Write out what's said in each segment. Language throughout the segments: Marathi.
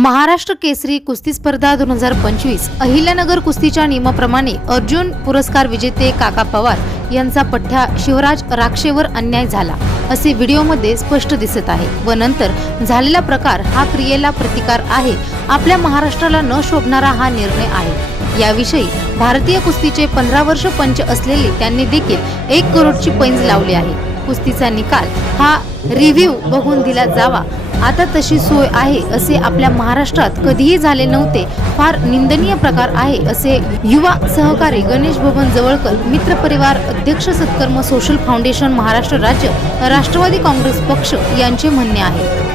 महाराष्ट्र केसरी कुस्ती स्पर्धा 2025 अहिल्यानगर कुस्तीच्या नियमाप्रमाणे अर्जुन पुरस्कार विजेते काका पवार यांचा पठ्ठा शिवराज राक्षेवर अन्याय झाला असे व्हिडिओमध्ये स्पष्ट दिसत आहे व नंतर झालेला प्रकार हा क्रियेला प्रतिकार आहे। आपल्या महाराष्ट्राला न शोभणारा हा निर्णय आहे। याविषयी भारतीय कुस्तीचे 15 वर्ष पंच असलेले त्यांनी देखील 1 करोडची पैंज लावली आहे। कुस्तीचा निकाल हा रिव्ह्यू बघून दिला जावा, आता तशी सोय आहे असे आपल्या महाराष्ट्रात कधीही झाले नव्हते। फार निंदनीय प्रकार आहे असे युवा सहकारी गणेश बबन जवळकर मित्र परिवार अध्यक्ष सत्कर्म सोशल फाउंडेशन महाराष्ट्र राज्य राष्ट्रवादी काँग्रेस पक्ष यांचे म्हणणे आहे।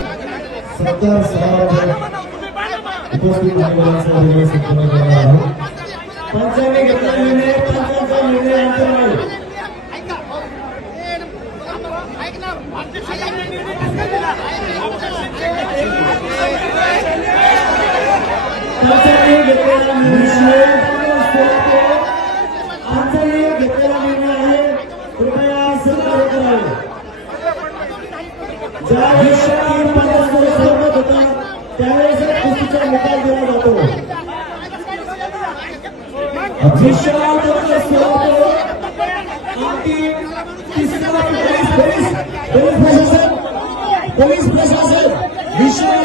पोलीस प्रशासन विषय